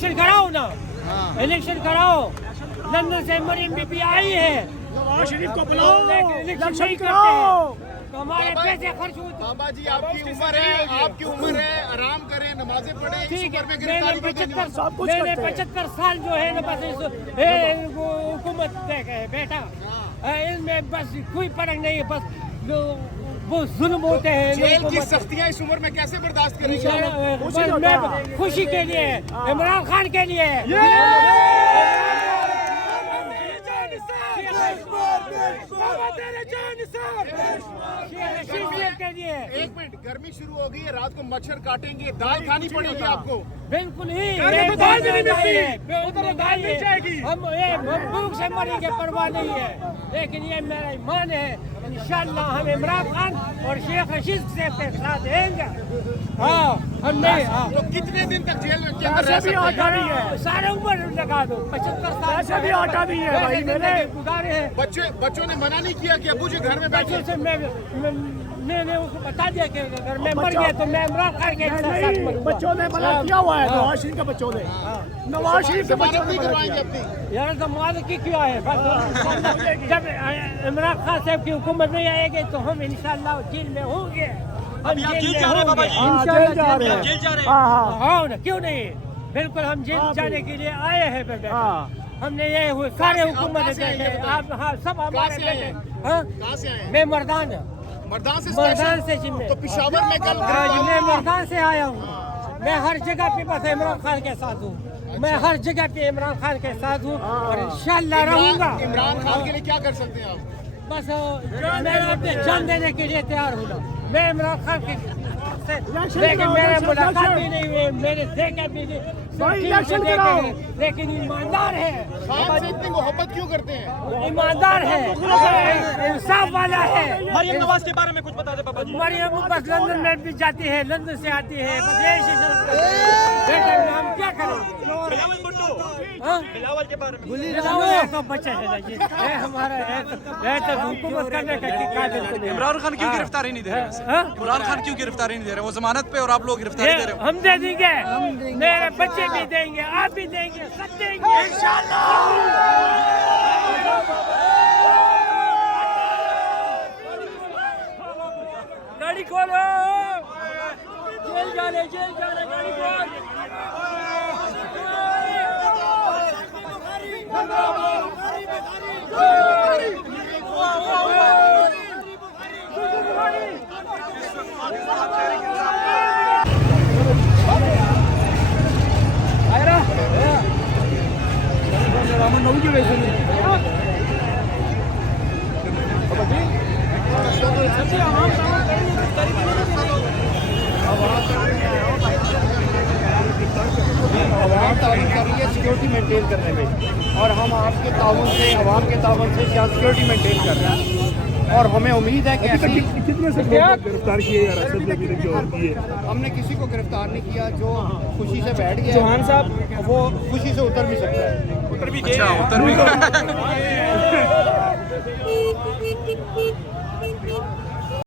Election कराओ ना, election कराओ। लंदन से मरियम बीबी आई है, नवाज शरीफ को बुलाओ, इलेक्शन कराओ तो हमारे पैसे खर्च होते। बाबा जी आपकी उम्र है, आराम करें, नमाजें पढ़ें। ठीक है, मैंने मैंने 75 साल जो है ना बस हुकूमत देखे है बेटा, इनमें बस कोई फर्क नहीं है, बस वो जुल्म होते हैं। जेल की सख्तियां इस उम्र में कैसे बर्दाश्त करेंगे? मैं खुशी के लिए, इमरान खान के लिए। एक मिनट, गर्मी शुरू हो गई है, रात को मच्छर काटेंगे, दाल खानी पड़ेगी आपको। बिल्कुल ही हम भूख से मरेंगे, परवाह नहीं है, लेकिन ये मेरा ईमान है, इंशाल्लाह हम इमरान खान और शेख रशीद से साथ देंगे। हाँ हमने तो कितने दिन तक जेल में रह सकते हैं? सारे उम्र लगा दो, 75 साल ऐसे भी आटा भी है भाई मेरे। गुजारे हैं। बच्चों ने मना नहीं किया कि अबू जी घर में बैठे? बच्चों से मैंने उसको बता दिया कि अगर मैं मर गया तो मैं इमरान खान के साथ मरूंगा। बच्चों ने मना किया हुआ है, नवाज शरीफ के बच्चों ने, नवाज शरीफ के बच्चों ने करवाएंगे अपनी। यार जमानत की क्यों है? जब इमरान खान साहब की हुकूमत नहीं आएगी तो हम इंशाल्लाह जेल में होंगे। हम जेल जा रहे हैं बाबा जी, जेल जा रहे हैं, जेल जा रहे हैं। हाँ ना, क्यों नहीं, बिल्कुल हम जेल जाने के लिए आए हैं बेटा। हमने ये सारे हुकूमत देखे आप, हाँ सब हमारे बेटे। हाँ कहाँ से आए? मैं मर्दान मर्दान से जिम्मे तो पिशावर में कल मैं मर्दान से आया हूँ। मैं हर जगह पे बस इमरान खान के साथ हूँ, मैं हर जगह पे इमरान खान के साथ हूँ और इंशाल्लाह रहूँगा। इमरान खान के लिए क्या कर सकते हैं आप? बस मैं अपने जान देने के लिए तैयार हूँ ना। मैं इमरान खान के लेकिन मेरे मुलाकात भी नहीं हुई, मेरे देखा भी नहीं, लेकिन ईमानदार है। खान से इतनी मोहब्बत क्यों करते हैं? ईमानदार है, इंसाफ वाला है। मरियम नवाज के बारे में कुछ बता दे बाबा जी। मरियम बस लंदन में भी जाती है, लंदन से आती है, बस यही बेटा हम क्या करें? बिलावल भुट्टो, बिलावल के बारे में बिलावल तो बच्चा है ना जी, ये हमारा है तो हुकूमत करने का काबिल। इमरान खान क्यों गिरफ्तारी नहीं दे रहे? इमरान खान क्यों गिरफ्तारी नहीं दे रहे? वो जमानत पे और आप लोग गिरफ्तारी दे रहे हो। हम दे देंगे, मेरे बच्चे भी देंगे, आप भी देंगे, सब देंगे इंशाल्लाह। गाड़ी खोलो, जेल जाने गाड़ी खोल। सिक्योरिटी मेंटेन करने में, और हम आपके ताउन से, आवाम के ताउन से सिक्योरिटी मेंटेन कर रहे हैं, और हमें उम्मीद है कि कितने से गिरफ्तार किए या रसद में अभी तक जो किए? हमने किसी को गिरफ्तार नहीं किया। जो खुशी से बैठ गया चौहान साहब वो खुशी से उतर भी सकता है। उतर भी गए, उतर भी